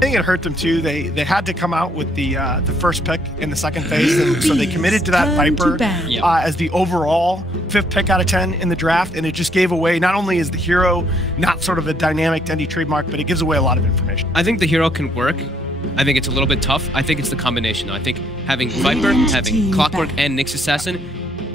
think it hurt them too. They had to come out with the first pick in the second phase, and so they committed to that Viper as the overall 5th pick out of 10 in the draft, and it just gave away. Not only is the hero not sort of a dynamic Dendy trademark, but it gives away a lot of information. I think the hero can work. I think it's a little bit tough. I think it's the combination, though. I think having Viper, having Clockwork, and Nyx Assassin,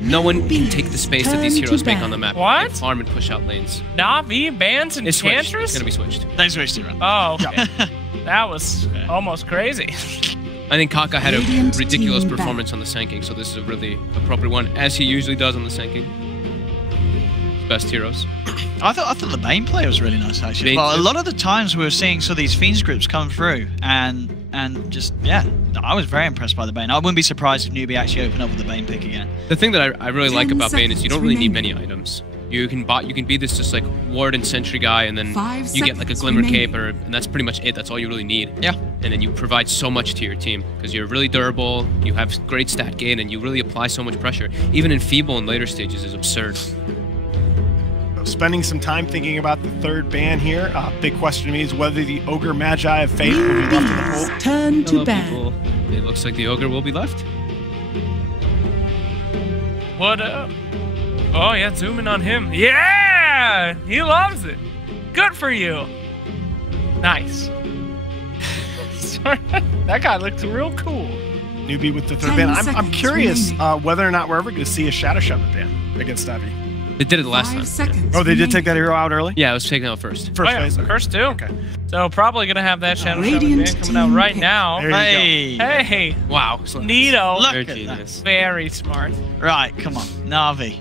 no one can take the space that these heroes make on the map. What? They farm and push out lanes. Na'Vi, Bans, and Enchantress? It's going to be switched. They switched it, right? Oh, okay. That was almost crazy. I think Kaka had a ridiculous performance on the Sanking, so this is a really appropriate one, as he usually does on the Sanking. Best heroes. I thought the Bane play was really nice, actually. Well, a lot of the times we were seeing these Fiend scripts come through, and just, yeah, I was very impressed by the Bane. I wouldn't be surprised if NewBee actually opened up with the Bane pick again. The thing that I really like about Bane is you don't really need many items. You can be this just like ward and sentry guy, and then you get like a glimmer cape, and that's pretty much it. That's all you really need. Yeah. And then you provide so much to your team because you're really durable. You have great stat gain, and you really apply so much pressure. Even in feeble and later stages is absurd. Spending some time thinking about the 3rd ban here. Big question to me is whether the Ogre Magi of Fate will be left in the pool. Turn to ban. It looks like the Ogre will be left. What up? Oh, yeah, zoom in on him. Yeah! He loves it. Good for you. Nice. Sorry, that guy looks real cool. NewBee with the 3rd ban. I'm curious whether or not we're ever going to see a Shadow Shaman ban against Na'Vi. They did it the last time. Oh, they did take that hero out early? Yeah, it was taken out first. First phase. First two. Okay. So probably gonna have that Shadow Shaman ban coming out right now. There you go. Hey. Wow. Neato. Look at that. Very smart. Right, come on. Na'Vi.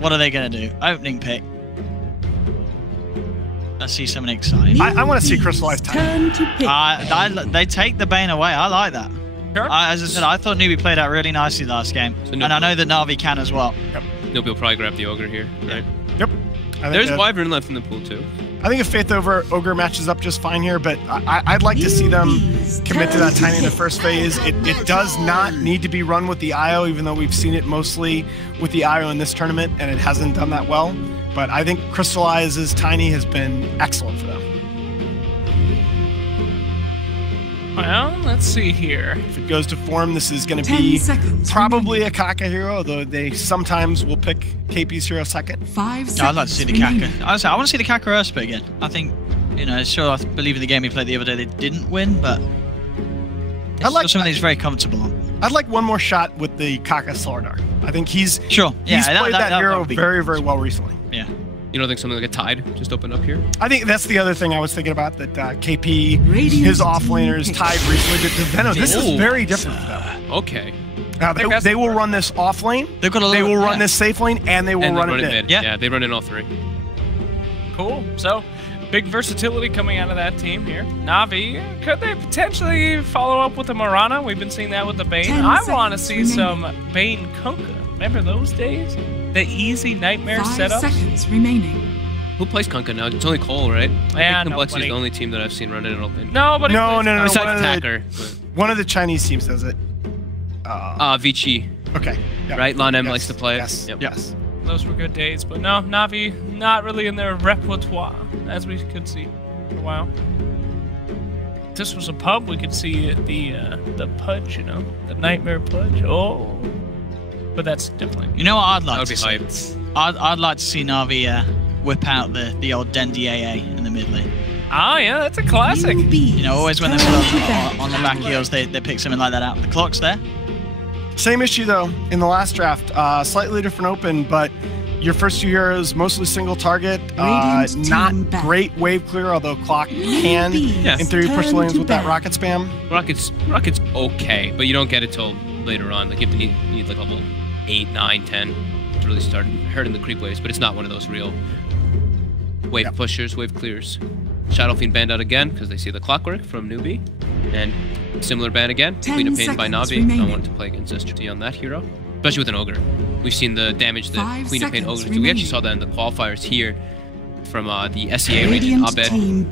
What are they going to do? Opening pick. Let's see something exciting. I want to see Crystallized Time. They take the Bane away. I like that. Sure. As I said, I thought NewBee played out really nicely last game. So and I know that Na'Vi can as well. Yep. NewBee will probably grab the Ogre here, right? Yep. There's Wyvern left in the pool, too. I think if Faith over Ogre matches up just fine here, but I'd like to see them commit to that Tiny in the first phase. It does not need to be run with the IO, even though we've seen it mostly with the IO in this tournament, and it hasn't done that well. But I think Crystalliz's Tiny has been excellent for them. Well, let's see here. If it goes to form, this is going to be probably a Kaka hero, though they sometimes will pick KP's hero second. 5 seconds. I'd like to see the Kaka. I want to see the Kaka Urspa again. I think, sure, I believe in the game he played the other day they didn't win, but it's something he's very comfortable on. I'd like one more shot with the Kaka Slardar. I think he's played that hero very, very well recently. Yeah. You don't think something like a Tide just opened up here? I think that's the other thing I was thinking about, that KP, his offlaners, Tide recently did the Venom. This is very different for them. Okay. Now, they will run this off lane, they will run this safe lane, and they will run it mid. Yeah, they run in all 3. Cool. So, big versatility coming out of that team here. Na'Vi, could they potentially follow up with the Mirana? We've been seeing that with the Bane. I want to see some Bane Kunkka. Remember those days? The easy nightmare 5 setups? seconds remaining. Who plays Kunkka now? It's only Cole, right? Yeah, I think Complexity's the only team that I've seen run it open. Nobody. No. Besides Attacker. One of the Chinese teams does it. Vici. Okay. Yep. Right? Lon M likes to play it. Yes. Yep. Yes. Those were good days, but no, Na'Vi not really in their repertoire, as we could see for a while. If this was a pub, we could see the Pudge, the Nightmare Pudge. Oh. But that's definitely. You know what I'd like to see? Hyped. I'd like to see Na'Vi whip out the old Dendy AA in the mid lane. Oh yeah, that's a classic. Always when they're on the back heels, they pick something like that out. The clock's there. Same issue though in the last draft. Slightly different open, but your first 2 heroes mostly single target. Not great wave clear, although Clock can in theory push the lanes with that rocket spam. Rocket's okay, but you don't get it till later on. Like you have to need like level 8, 9, 10 to really start hurting the creep waves, but it's not one of those real wave pushers, wave clears. Shadow Fiend banned out again because they see the Clockwork from NewBee, and similar ban again. Queen of Pain by Na'Vi. I wanted to play against SGT on that hero, especially with an Ogre. We've seen the damage that Queen of Pain Ogres do. We actually saw that in the qualifiers here from the SEA region. Abed, in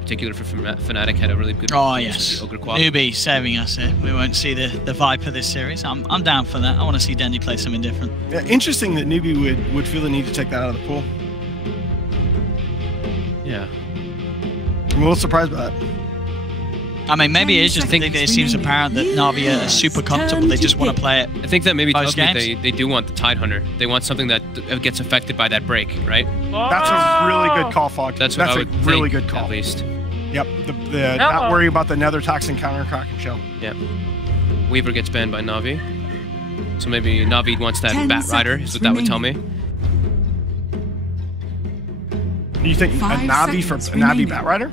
particular for Fnatic, had a really good Ogre qual. NewBee saving us here. We won't see the Viper this series. I'm down for that. I want to see Dendy play something different. Yeah, interesting that NewBee would feel the need to take that out of the pool. Yeah. I'm a little surprised by that. I mean, maybe it is just think that it seems apparent that Na'Vi are super comfortable. They just want to play it. I think that maybe tells games. me they do want the Tidehunter. They want something that gets affected by that break, right? That's a really good call, Fog. That's what I would a really think, good call. at least. Yep. Not worry about the Nether Toxin counter Kraken shell. Yep. Weaver gets banned by Na'Vi. So maybe Na'Vi wants that Bat Rider, is what that would tell me. Do you think a Na'Vi for a Na'Vi Bat Rider?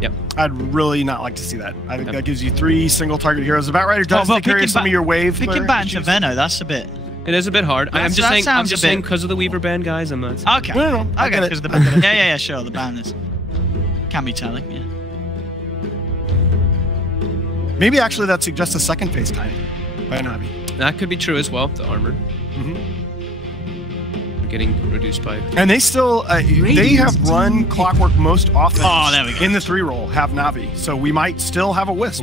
Yep. I'd really not like to see that. I think that gives you 3 single target heroes. The Bat Rider does take care of some of your wave. Picking Bat into Venno, that's a bit. It is a bit hard. I'm just saying because of the Weaver ban, guys. I'm not. Okay. No, I get it. Because the ban. Yeah, sure. The ban is can be telling. Yeah. Maybe actually that suggests a second phase time by Na'Vi. That could be true as well. The armor. Getting reduced by. And they still they have run Clockwork most often. Oh, there we go. In the 3-roll have Na'Vi, so we might still have a Wisp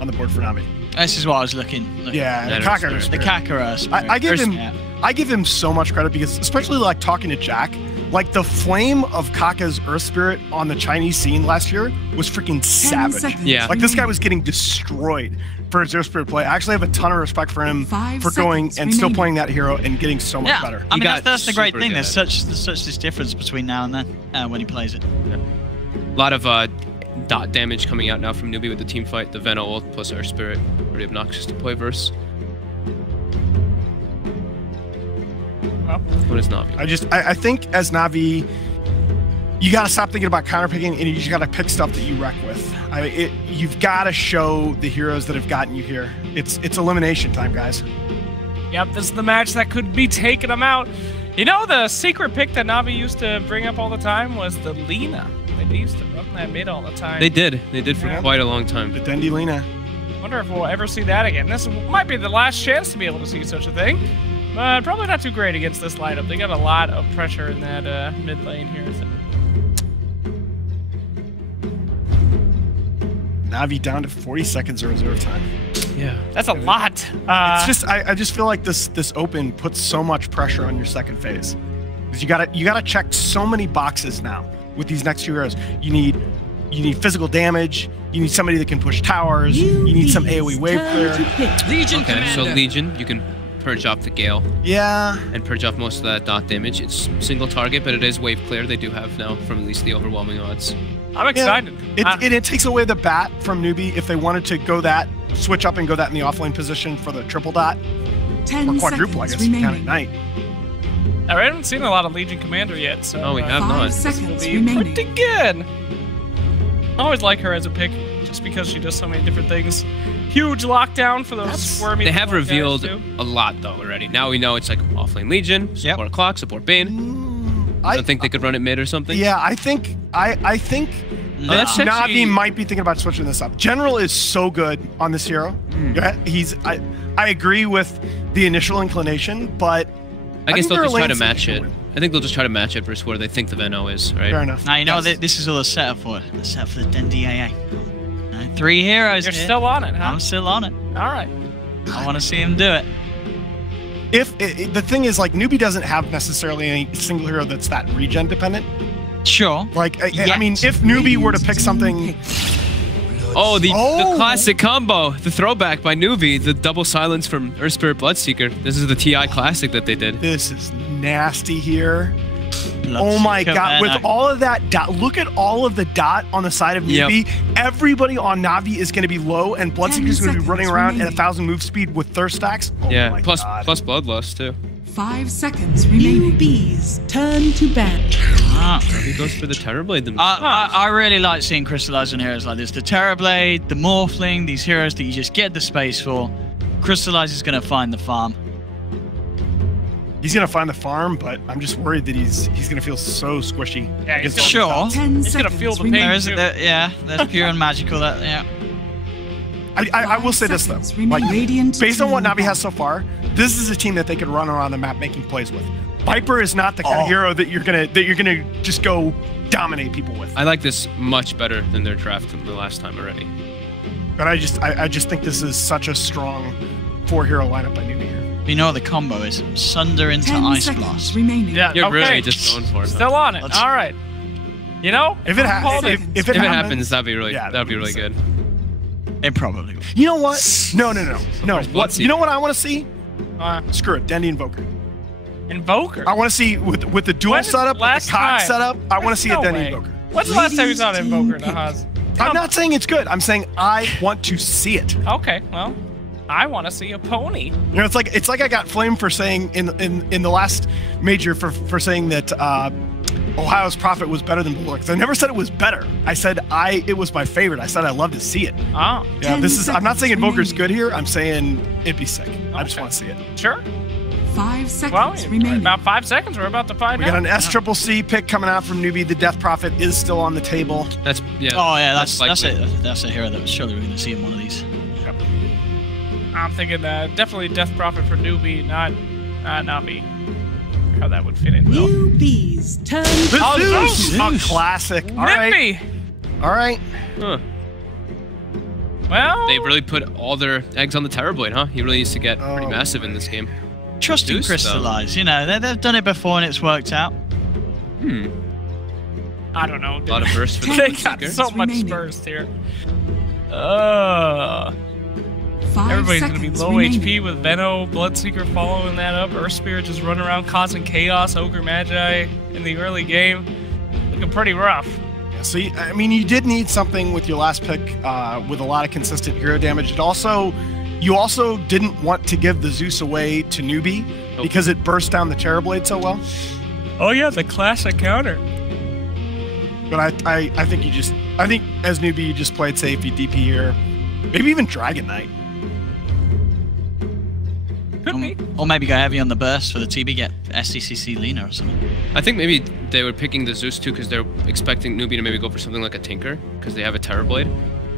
on the board for Na'Vi. This is what I was looking. Yeah, the Kakara. The Kakara. I give him so much credit because, especially like talking to Jack, like the flame of Kaka's Earth Spirit on the Chinese scene last year was freaking savage. Yeah. Like this guy was getting destroyed for his Earth Spirit play. I actually have a ton of respect for him for going and still playing that hero and getting so much better. I mean, that's the great thing. There's such this difference between now and then when he plays it. Yeah. A lot of dot damage coming out now from NewBee with the team fight. The Venno ult plus Earth Spirit. Pretty obnoxious to play verse. Well, what is Na'Vi? I think as Na'Vi, you got to stop thinking about counterpicking and you just got to pick stuff that you wreck with. You've got to show the heroes that have gotten you here. It's elimination time, guys. Yep, this is the match that could be taking them out. You know, the secret pick that Na'Vi used to bring up all the time was the Lina. They used to run that mid all the time. They did for quite a long time. The Dendi Lina. Wonder if we'll ever see that again. This might be the last chance to be able to see such a thing. But probably not too great against this lineup. They got a lot of pressure in that mid lane here. So. Na'Vi down to 40 seconds of reserve time. Yeah, that's a lot. It's just I just feel like this open puts so much pressure on your second phase because you gotta check so many boxes now with these next 2 heroes. You need physical damage. You need somebody that can push towers. You need some AoE wave clear. Legion Commander. So Legion, you can purge off the Gale. Yeah. And purge off most of that dot damage. It's single target, but it is wave clear. They do have now from at least the overwhelming odds. I'm excited. Yeah. It takes away the bat from NewBee if they wanted to go that, switch up and go that in the offlane position for the triple dot. 10 or quadruple, I guess, remaining. count at night. I haven't seen a lot of Legion Commander yet, so we have not. This will be pretty good. I always like her as a pick, just because she does so many different things. Huge lockdown for those squirmy. They have revealed a lot though already. Now we know it's like offlane Legion, support Clock, support Bane. I don't think they could run it mid or something. Yeah, I think Na'Vi might be thinking about switching this up. General is so good on this hero. I agree with the initial inclination, but I guess they'll just try to match it. I think they'll just try to match it versus where they think the Venno is, right? Fair enough. Now you know that this is all a setup for. A setup for the Dendi AA. 3 heroes. You're still on it, huh? I'm still on it. All right. I want to see him do it. The thing is, like, NewBee doesn't have necessarily any single hero that's that regen dependent. Sure. Like, I mean, if NewBee were to pick something. The classic combo, the throwback by NewBee, the double silence from Earth Spirit Bloodseeker. This is the TI classic that they did. This is nasty here. Oh my god, with all of that dot, look at all of the dot on the side of NewBee. Everybody on Na'Vi is going to be low, and Bloodseeker's going to be running around at 1,000 move speed with Thirst stacks. Oh my plus god. Bloodlust too. 5 seconds remaining. NewBee's turn to ban. He goes for the Terrorblade. I really like seeing crystallizing heroes like this. The Terrorblade, the Morphling, these heroes that you just get the space for. Crystallize is going to find the farm. He's going to find the farm, but I'm just worried that he's going to feel so squishy. Yeah, he's sure. He's going to feel the pain. There's pure and magical. I will say this though, like, based on what Na'Vi has so far, this is a team that they could run around the map making plays with. Viper is not the kind of hero that you're gonna just go dominate people with. I like this much better than their draft from the last time already. But I just think this is such a strong 4-hero lineup by NewBee here. You know what the combo is? Sunder into Ice Blast. Remaining. Yeah, you're really just going for it. Still on it. All right. You know, if it happens, that'd be really good. It probably will. You know what? No. What? You know what I want to see? Screw it, Dendy Invoker. Invoker? I want to see with the dual setup, with the cog setup. I want to see a Dendy Invoker. When's the last time you saw an Invoker, Nahaz? I'm not saying it's good. I'm saying I want to see it. Okay, well, I want to see a pony. You know, it's like I got flamed for saying in the last major for saying that Ohio's Prophet was better than Bulwark. I never said it was better. I said it was my favorite. I said I love to see it. Oh. Yeah, I'm not saying Invoker's good here. I'm saying it'd be sick. I just want to see it. Sure. 5 seconds remaining. About 5 seconds. We're about to find out. We got an SCCC pick coming out from NewBee. The Death Prophet is still on the table. That's Oh yeah, that's it. That's a hero that was surely we're going to see in one of these. Yep. I'm thinking definitely Death Prophet for NewBee, not me. How that would fit in. NewBee's turn. Zeus! A classic. All right. All right. Huh. Well, they really put all their eggs on the Terrorblade, huh? He really needs to get pretty massive in this game. Trusting Crystallize, you know, they've done it before and it's worked out. I don't know. A lot of burst for the They got so much burst here. Everybody's gonna be low HP with Venno, Bloodseeker following that up. Earth Spirit just running around causing chaos. Ogre Magi in the early game, looking pretty rough. Yeah, so I mean, you did need something with your last pick with a lot of consistent hero damage. You also didn't want to give the Zeus away to NewBee because it burst down the Terrorblade so well. Oh yeah, the classic counter. But I think as NewBee you just played safe. You DP here, maybe even Dragon Knight. Could be. Or maybe go heavy on the burst for the TB, get SCCC Lena or something. I think maybe they were picking the Zeus too because they're expecting NewBee to maybe go for something like a Tinker because they have a Terrorblade.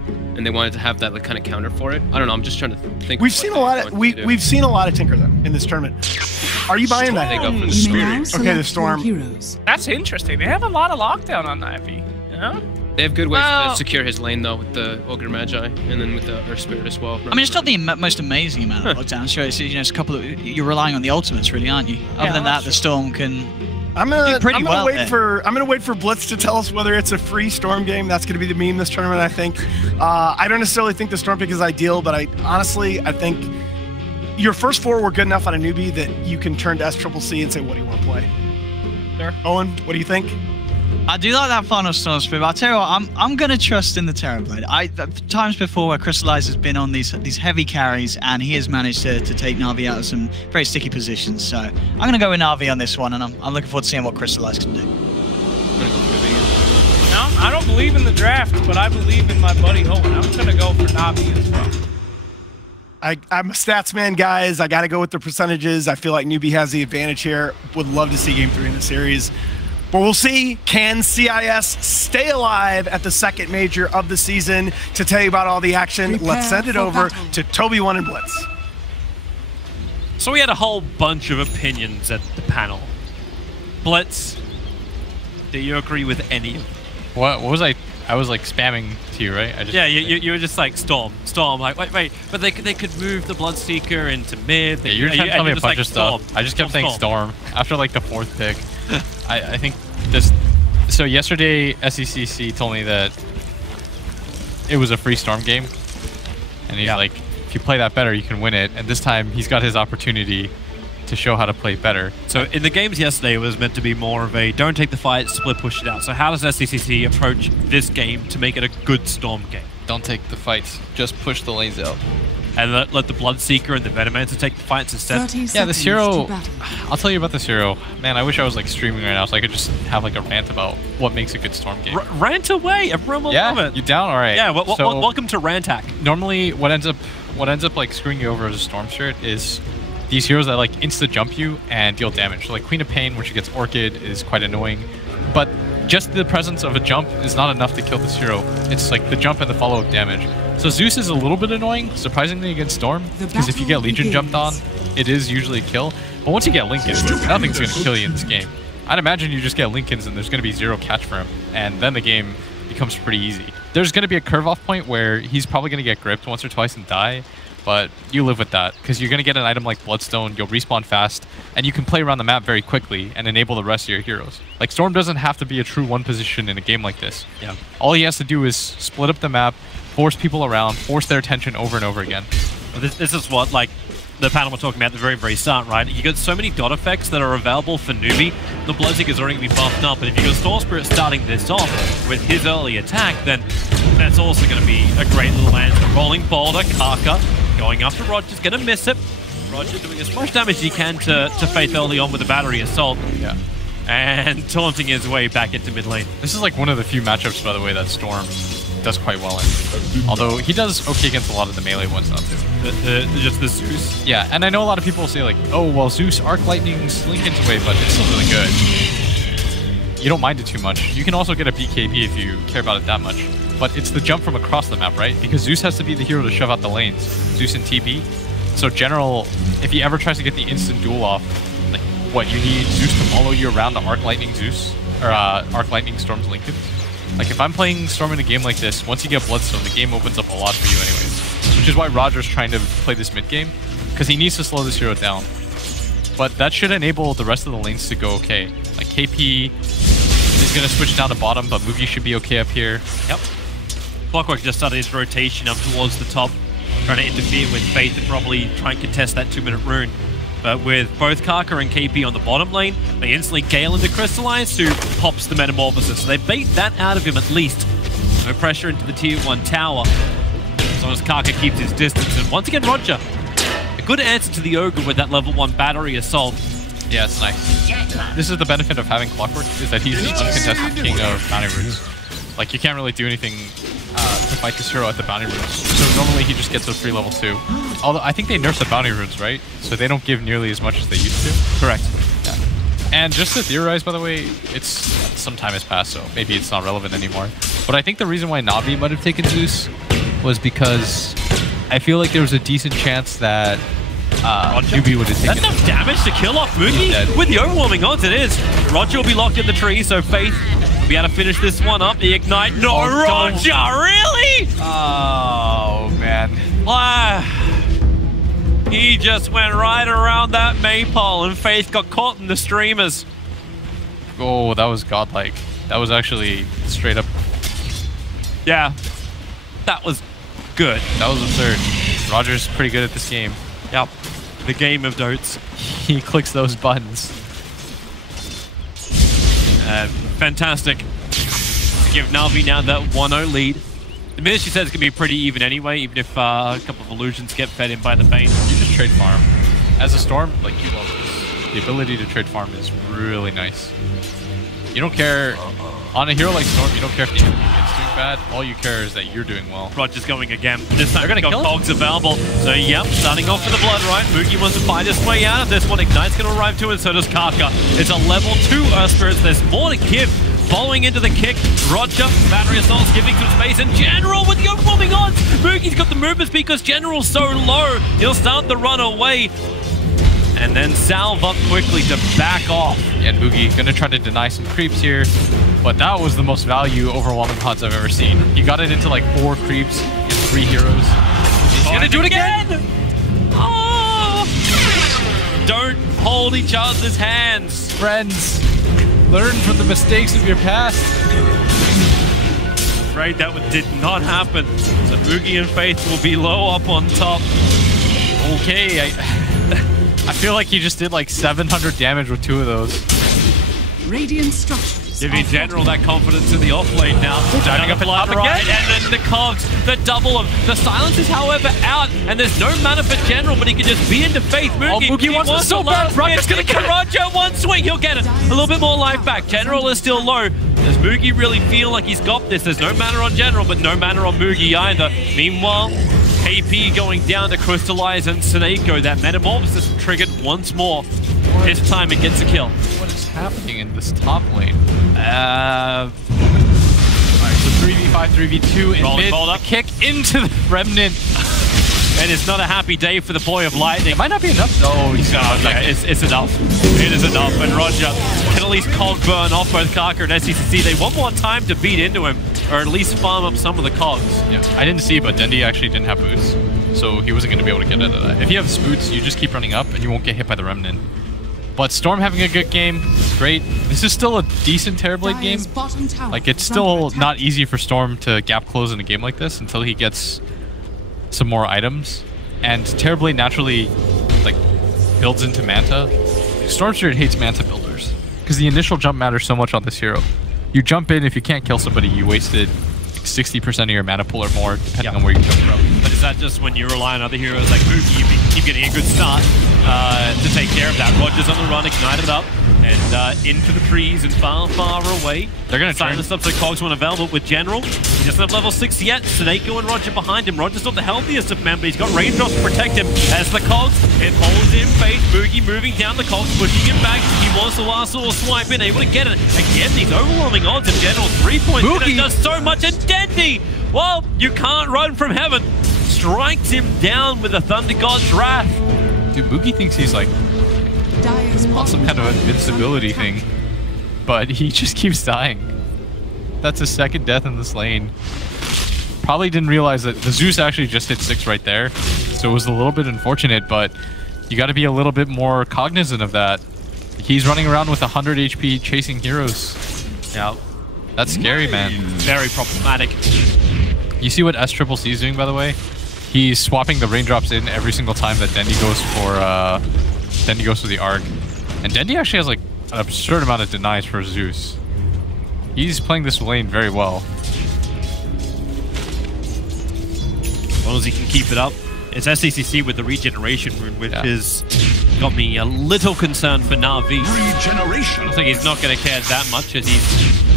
And they wanted to have that like kind of counter for it. I don't know. I'm just trying to think. We've seen a lot of Tinker though in this tournament. Are you buying that? They go for the Spirit. Okay, the Storm. That's interesting. They have a lot of lockdown on Ivy. You know? They have good ways to secure his lane though with the Ogre Magi and then with the Earth Spirit as well. I mean, it's not the most amazing amount of lockdown. Sure, it's, it's a couple of you're relying on the ultimates really, aren't you? Other than that, the Storm can. I'm gonna wait for Blitz to tell us whether it's a free Storm game. That's gonna be the meme this tournament, I think. I don't necessarily think the Storm pick is ideal, but I think your first 4 were good enough on a NewBee that you can turn to SCCC and say, what do you want to play? Sure. Owen, what do you think? I do like that final Storm Spirit, but I'll tell you what, I'm going to trust in the Terrorblade. Times before where Crystallize has been on these heavy carries and he has managed to take Na'Vi out of some very sticky positions. So I'm going to go with Na'Vi on this one, and I'm looking forward to seeing what Crystallize can do. No, I don't believe in the draft, but I believe in my buddy Owen. I'm going to go for Na'Vi as well. I'm a stats man, guys. I got to go with the percentages. I feel like NewBee has the advantage here. Would love to see Game 3 in the series. But we'll see, can CIS stay alive at the second major of the season? To tell you about all the action, let's send it over to Toby1 and Blitz. So we had a whole bunch of opinions at the panel. Blitz, do you agree with any of them? What was I? I was like spamming to you, right? Yeah, you were just like Storm. Like, wait, but they could move the Bloodseeker into mid. Yeah, you were trying to tell me a bunch of stuff. I just kept saying Storm after like the 4th pick. I think this. So yesterday, SCCC told me that it was a free Storm game, and he's like, if you play that better, you can win it. And this time, he's got his opportunity to show how to play better. So in the games yesterday, it was meant to be more of a don't take the fight, split push it out. So how does SCCC approach this game to make it a good Storm game? Don't take the fights, just push the lanes out. And let the Bloodseeker and the Venomancer take the fights instead. Yeah, this hero, I'll tell you about this hero. Man, I wish I was like streaming right now so I could just have like a rant about what makes a good Storm game. Rant away, everyone will love it. You down? All right. Yeah, welcome to Rantac. Normally, what ends up like screwing you over as a Storm shirt is these heroes that like insta jump you and deal damage. So like Queen of Pain, when she gets Orchid, is quite annoying, but just the presence of a jump is not enough to kill this hero. It's like the jump and the follow-up damage. So Zeus is a little bit annoying, surprisingly, against Storm, because if you get Legion jumped on, it is usually a kill. But once you get Lincoln, nothing's going to kill you in this game. I'd imagine you just get Lincolns and there's going to be 0 catch for him, and then the game becomes pretty easy. There's going to be a curve-off point where he's probably going to get gripped once or twice and die, but you live with that, because you're going to get an item like Bloodstone, you'll respawn fast, and you can play around the map very quickly and enable the rest of your heroes. Like, Storm doesn't have to be a true one position in a game like this. Yeah. All he has to do is split up the map, force people around, force their attention over and over again. Well, this is what, like, the panel we're talking about at the very, very start, right? You got so many dot effects that are available for NewBee. The Bloodseeker is already going to be buffed up, and if you got Storm Spirit starting this off with his early attack, then that's also going to be a great little answer. Rolling Boulder, Kaka going up to Roger's going to miss it. Roger doing as much damage as he can to Faith early on with the Battery Assault. Yeah. And taunting his way back into mid lane. This is like one of the few matchups, by the way, that Storm does quite well in. Although he does okay against a lot of the melee ones now too. Just the Zeus. Yeah, and I know a lot of people say like, oh, well, Zeus Arc Lightning's Lincoln's away, but it's still really good. You don't mind it too much. You can also get a BKB if you care about it that much. But it's the jump from across the map, right? Because Zeus has to be the hero to shove out the lanes. Zeus and TB. So general, if he ever tries to get the instant duel off, like what, you need Zeus to follow you around the Arc Lightning Zeus? Or Arc Lightning Storm's Lincoln? Like if I'm playing Storm in a game like this, once you get Bloodstone, the game opens up a lot for you anyways. Which is why Roger's trying to play this mid game, because he needs to slow this hero down. But that should enable the rest of the lanes to go okay. Like KP is going to switch down to bottom, but Mugi should be okay up here. Yep. Clockwork just started his rotation up towards the top, trying to interfere with Faith and probably try and contest that 2-minute rune. But with both Kaka and KP on the bottom lane, they instantly Gale into Crystallize, who pops the Metamorphosis. So they bait that out of him at least. No pressure into the tier 1 tower, as long as Kaka keeps his distance. And once again, Roger, a good answer to the Ogre with that level 1 Battery Assault. Yeah, it's nice. This is the benefit of having Clockwork, is that he's the uncontested king of bounty runes. Like, you can't really do anything to fight this hero at the bounty runes. So normally he just gets a free level 2. Although I think they nerfed the bounty runes, right? So they don't give nearly as much as they used to. Correct. Yeah. And just to theorize, by the way, it's some time has passed, so maybe it's not relevant anymore. But I think the reason why Navi might have taken Zeus was because I feel like there was a decent chance that NewBee would have taken. That's enough damage to kill off Mugi? With the overwhelming odds, it is. Roger will be locked in the tree, so Faith will be able to finish this one up. The Ignite. No, Roger, really? Oh, man. He just went right around that maypole, and Faith got caught in the streamers. Oh, that was godlike. That was actually straight up. Yeah, that was good. That was absurd. Roger's pretty good at this game. Yep, the game of dotes. He clicks those buttons. Fantastic. To give Navi now that 1-0 lead. The Ministry says it's going to be pretty even anyway, even if a couple of illusions get fed in by the Bane. You just trade farm. As a Storm, like, you love this. The ability to trade farm is really nice. You don't care, on a hero like Storm, you don't care if the enemy gets doing bad. All you care is that you're doing well. Roger's going again. This time they've got Cogs available. So, yep, starting off with the Blood Right. Mugi wants to fight his way out of this one. Ignite's going to arrive too, and so does Kaka. It's a level 2 Earth Spirits. There's more to give. Following into the kick, Roger, Battery Assault's giving some space, and General with the overwhelming odds! Mugi's got the movements because General's so low, he'll start the run away. And then salve up quickly to back off. Yeah, and Mugi gonna try to deny some creeps here, but that was the most value overwhelming odds I've ever seen. He got it into like 4 creeps and 3 heroes. He's gonna do it again! Oh! Don't hold each other's hands. Friends, learn from the mistakes of your past. Right, that did not happen. So Mugi and Faith will be low up on top. Okay, I feel like he just did like 700 damage with 2 of those. Radiant structures. Giving General that confidence in the off lane now. Diving up and up right, again. and then the Cogs, the double of the silence is however out, and there's no mana for General, but he can just be into Faith. Mugi wants it so bad. Roger's gonna get it. Roger, one swing, he'll get it. A little bit more life back. General is still low. Does Mugi really feel like he's got this? There's no mana on General, but no mana on Mugi either. Meanwhile, KP going down to Crystallize and Snako. That Metamorphosis triggered once more. This time it gets a kill. What is happening in this top lane? Alright, so 3v5, 3v2 in mid. The kick into the Remnant. And it's not a happy day for the Boy of Lightning. It might not be enough. No, he's got it's enough. It is enough. And Roger can at least cog burn off both Kaka and SCC. They want more time to beat into him, or at least farm up some of the cogs. Yeah, I didn't see, but Dendi actually didn't have boots, so he wasn't going to be able to get out of that. If you have boots, you just keep running up, and you won't get hit by the Remnant. But Storm having a good game, great. This is still a decent Terrorblade game. Like, it's still not easy for Storm to gap close in a game like this until he gets some more items. And Terrorblade naturally, like, builds into Manta. Storm Spirit hates Manta builders because the initial jump matters so much on this hero. You jump in, if you can't kill somebody, you wasted 60% of your mana pool or more, depending on where you jump from. But is that just when you rely on other heroes like Mookie, you keep getting a good start to take care of that? Roger's on the run, ignited up, and into the trees and far, far away. They're going to turn. Silence up so Cogs won't available with General. He doesn't have level 6 yet. Snako and Roger behind him. Roger's not the healthiest of men, but he's got raindrops to protect him. As the Cogs, it holds in faith. Moogie moving down the Cogs, pushing him back. He wants the last little swipe in, able to get it. Again, these overwhelming odds of General. 3 points. It does so much. And Dendy, well, you can't run from heaven. Strikes him down with the Thunder God's Wrath. Dude, Moogie thinks he's like on some kind of invincibility thing, but he just keeps dying. That's his second death in this lane. Probably didn't realize that the Zeus actually just hit 6 right there, so it was a little bit unfortunate, but you got to be a little bit more cognizant of that. He's running around with 100 HP chasing heroes. Yeah. That's scary, man. Very problematic. You see what SCCC is doing, by the way? He's swapping the raindrops in every single time that Dendy goes for the arc. And Dendy actually has like an absurd amount of denies for Zeus. He's playing this lane very well. As long as he can keep it up. It's SCCC with the regeneration rune, which has got me a little concerned for Na'Vi. Regeneration. I think he's not going to care that much as he's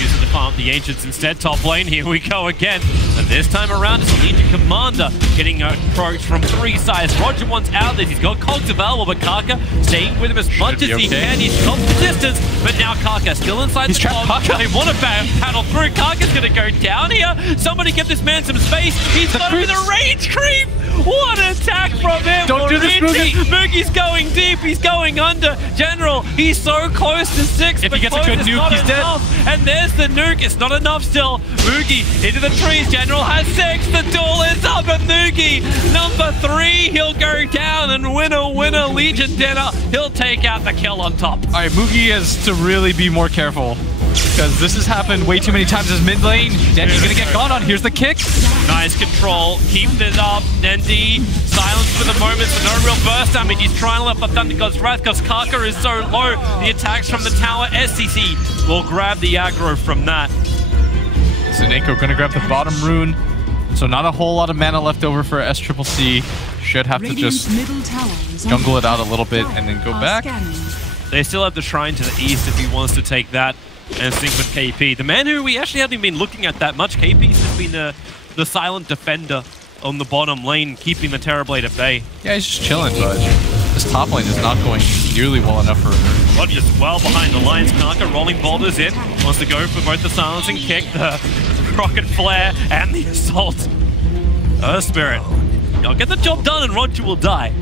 using to farm the Ancients instead. Top lane, here we go again. And this time around, it's a Legion Commander getting approached from 3 sides. Roger wants out there. He's got Cogs available, but Kaka staying with him as much as he can. He's got the distance, but now Kaka still inside the Cogs. They want to paddle through. Kaka's going to go down here. Somebody give this man some space. He's got him with a rage creep. What an attack from him! Don't do this, Moogie! Moogie's going deep, he's going under. General, he's so close to 6, if but he gets a good nuke, he's dead. And there's the nuke, it's not enough still. Moogie into the trees, General has 6, the duel is up, and Moogie, number 3, he'll go down, and winner, Legion dinner, he'll take out the kill on top. Alright, Moogie has to really be more careful, because this has happened way too many times as mid lane. Dendy's gonna get gone on, here's the kick. Nice control, keep it up, Dendy, silence for the moment, so no real burst damage. He's trying to let the Thunder God's Wrath because Kaka is so low. The attacks from the tower, SCC will grab the aggro from that. Snako gonna grab the bottom rune, so not a whole lot of mana left over for SCCC. Should have to just jungle it out a little bit and then go back. They still have the Shrine to the east if he wants to take that and sync with KP. The man who we actually haven't been looking at that much, KP's has been the silent defender on the bottom lane, keeping the Terrorblade at bay. Yeah, he's just chilling, but this top lane is not going nearly well enough for him. Roger's well behind the lines. Kaka rolling boulders in. Wants to go for both the silencing kick, the rocket flare, and the assault. Spirit. I'll get the job done and Roger will die.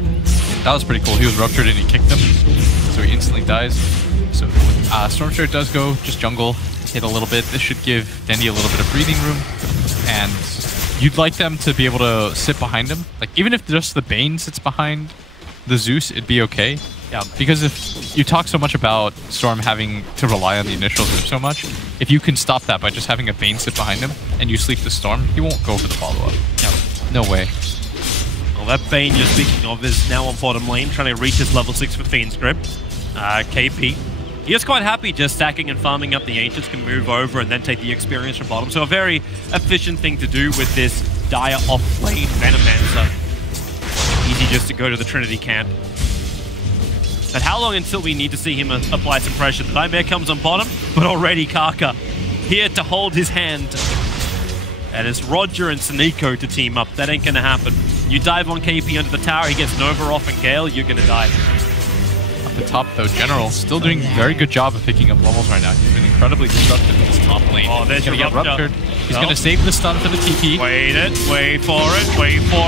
That was pretty cool. He was ruptured and he kicked him, so he instantly dies. So Storm Spirit does go just jungle, hit a little bit. This should give Dendy a little bit of breathing room, and you'd like them to be able to sit behind him. Like, even if just the Bane sits behind the Zeus, it'd be okay. Yeah, because if you talk so much about Storm having to rely on the initial Zeus so much, if you can stop that by just having a Bane sit behind him and you sleep the Storm, he won't go for the follow-up. No way. Well, that Bane you're speaking of is now on bottom lane, trying to reach his level 6 for Fiend's Grip. KP. He is quite happy just stacking and farming up the Ancients, can move over and then take the experience from bottom. So a very efficient thing to do with this dire off-lane Venomancer. Easy just to go to the Trinity camp. But how long until we need to see him apply some pressure? The Nightmare comes on bottom, but already Kaka here to hold his hand. And it's Roger and Snako to team up. That ain't gonna happen. You dive on KP under the tower, he gets Nova off and Gale, you're gonna die. At the top though, General still doing a very good job of picking up levels right now. He's been incredibly disruptive in this top lane. Oh, there's He's gonna get ruptured. He's gonna save the stun for the TP. Wait for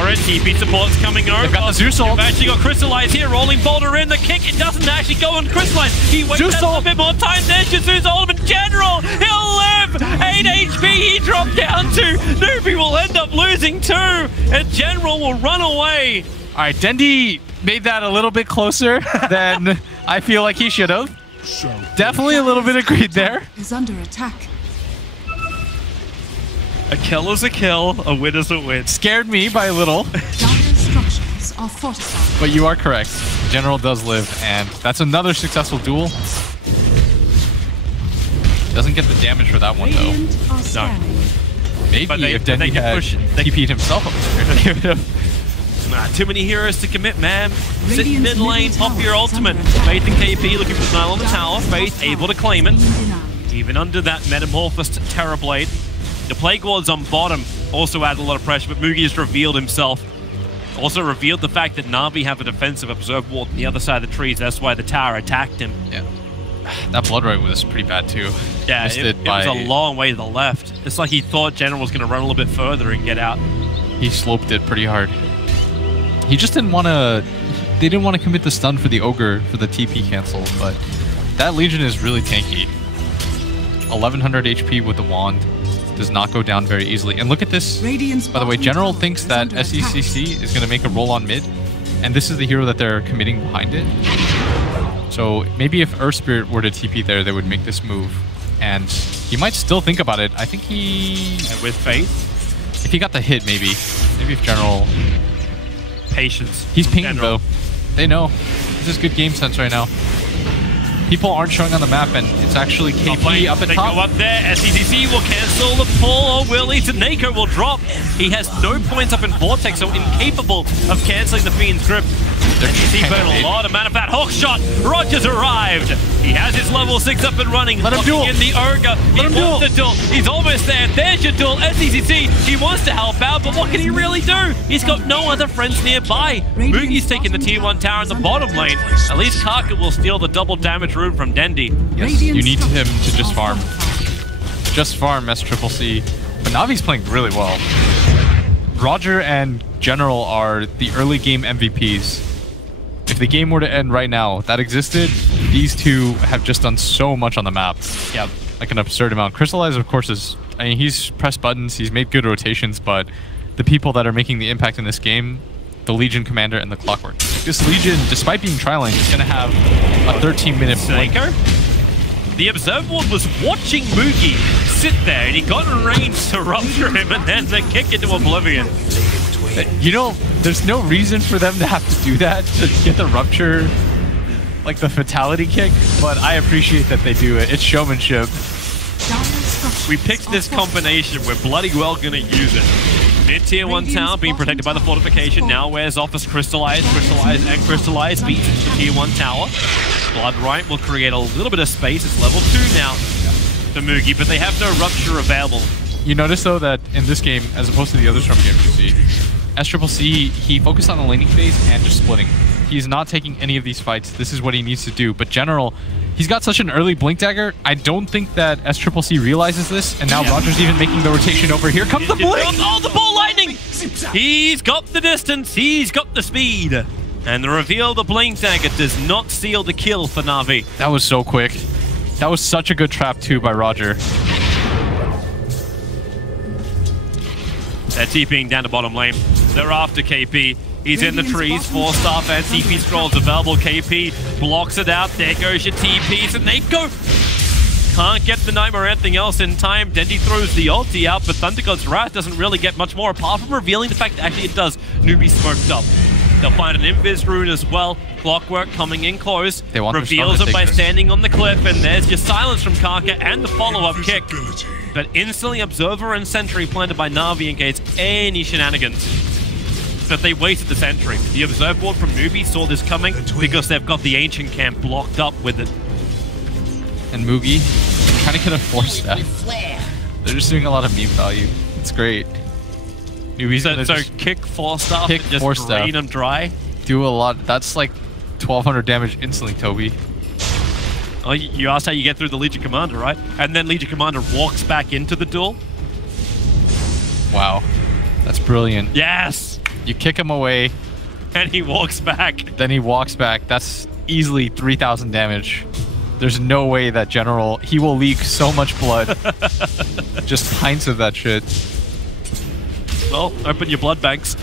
it. TP support's coming over. They've got the Zeus ult. They've actually got Crystallize here, rolling boulder in. The kick, it doesn't actually go on Crystallize. He waits a little bit more time. There's Jesus ultimate. General, he'll live! 8 HP he dropped down to. NewBee will end up losing 2, and General will run away All right, Dendi made that a little bit closer than I feel like he should have. Definitely a little bit agreed there. Is under attack. A kill is a kill, a win is a win. Scared me by a little. Dire structures are fortified. But you are correct. General does live, and that's another successful duel. Doesn't get the damage for that one, though. Radiant are scanning. Maybe if Dendi had TP'd himself up there. Too many heroes to commit, man. Sit Radiant's mid lane, middle pop tower your is ultimate. under attack. Faith and KP looking for Nile on the tower. Faith able to claim it. Denied. Even under that Metamorphosed Terrorblade. The Plague Wards on bottom also add a lot of pressure, but Mugi has revealed himself. Also revealed the fact that Na'Vi have a defensive Observe Ward on the other side of the trees. That's why the tower attacked him. Yeah. That Blood Right was pretty bad, too. Yeah, it was a long way to the left. It's like he thought General was going to run a little bit further and get out. He sloped it pretty hard. He just didn't want to... They didn't want to commit the stun for the Ogre for the TP cancel, but that Legion is really tanky. 1100 HP with the Wand. Does not go down very easily. And look at this. Radiant's By the way, bottom General tower thinks is that under attack. SECC is going to make a roll on mid, and this is the hero that they're committing behind it. So maybe if Earth Spirit were to TP there, they would make this move. And he might still think about it. I think he... And with Faith, If he got the hit, maybe. Maybe if General... patience. He's pinging, General. though. They know. This is good game sense right now. People aren't showing on the map, and it's actually KP up at They top. go up there. SECC will cancel the pull, or will he? Taneko will drop. He has no points up in Vortex, so incapable of canceling the Fiend's grip. SECC burn a lot of mana for that hook shot. Rogers arrived. He has his level 6 up and running. Let him duel. In the Ogre. He wants the duel. He's almost there. There's your duel. SECC, he wants to help out, but what can he really do? He's got no other friends nearby. Mugi's taking the tier 1 tower in the bottom lane. At least Kaka will steal the double damage rune from Dendi. Yes, you need him to just farm. Just farm SCCC. But Navi's playing really well. Roger and General are the early game MVPs. If the game were to end right now, that existed, these two have just done so much on the map. Yeah. Like an absurd amount. Crystallize, of course, is... I mean, he's pressed buttons, he's made good rotations, but the people that are making the impact in this game, the Legion Commander and the Clockwork. This Legion, despite being tri-lane, is going to have a 13-minute blink. The Observe Ward was watching Mugi sit there, and he got in range to rupture him and then to kick into oblivion. You know, there's no reason for them to have to do that, to get the rupture, like the fatality kick, but I appreciate that they do it. It's showmanship. We picked this combination. We're bloody well going to use it. Mid-tier 1 tower being protected by the fortification. Now wears off as Crystallize. Crystallize and Crystallize beats into the tier 1 tower. Blood Right will create a little bit of space. It's level 2 now for Mugi, but they have no rupture available. You notice, though, that in this game, as opposed to the other Storm games you see, SCCC, he focused on the laning phase and just splitting. He's not taking any of these fights. This is what he needs to do. But General, he's got such an early Blink Dagger. I don't think that SCCC realizes this, and now Roger's even making the rotation over. Here comes the Blink! Oh, the ball lightning! He's got the distance. He's got the speed. And the reveal of the Blink Dagger does not seal the kill for Na'Vi. That was so quick. That was such a good trap, too, by Roger. They're TPing down the bottom lane. They're after KP. He's in the trees. 4-star and TP scrolls available. KP blocks it out. There goes your TPs, and they go. Can't get the Nightmare or anything else in time. Dendi throws the ulti out, but Thunder God's Wrath doesn't really get much more, apart from revealing the fact that actually it does. NewBee smoked up. They'll find an Invis rune as well. Clockwork coming in close. They want reveals it by this. standing on the cliff, and there's your silence from Kaka and the follow-up kick. But instantly Observer and Sentry planted by Na'Vi in case any shenanigans. But they wasted the Sentry. The Observe Ward from NewBee saw this coming because they've got the Ancient Camp blocked up with it. And Mugi, trying to get a 4-step. They're just doing a lot of meme value. It's great. NewBee's So just kick 4-star kick and just 4-star. drain them dry. Do a lot. That's like 1200 damage instantly, Toby. Oh, you asked how you get through the Legion Commander, right? And then Legion Commander walks back into the duel. Wow. That's brilliant. Yes! You kick him away, And he walks back. then he walks back. That's easily 3000 damage. There's no way that General... He will leak so much blood. Just pints of that shit. Well, open your blood banks.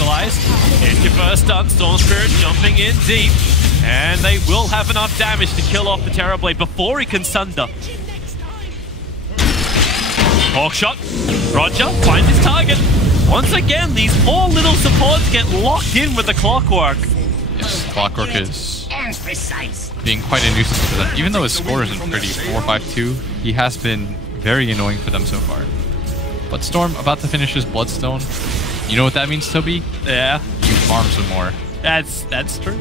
Crystallize. It's your first stun. Storm Spirit jumping in deep. And they will have enough damage to kill off the Terrorblade before he can Sunder. Hawk shot. Roger finds his target. Once again, these poor little supports get locked in with the Clockwork. Yes, Clockwork is being quite a nuisance for them. Even though his score isn't pretty, 4-5-2, he has been very annoying for them so far. But Storm about to finish his Bloodstone. You know what that means, Toby? Yeah. You farm some more. That's true.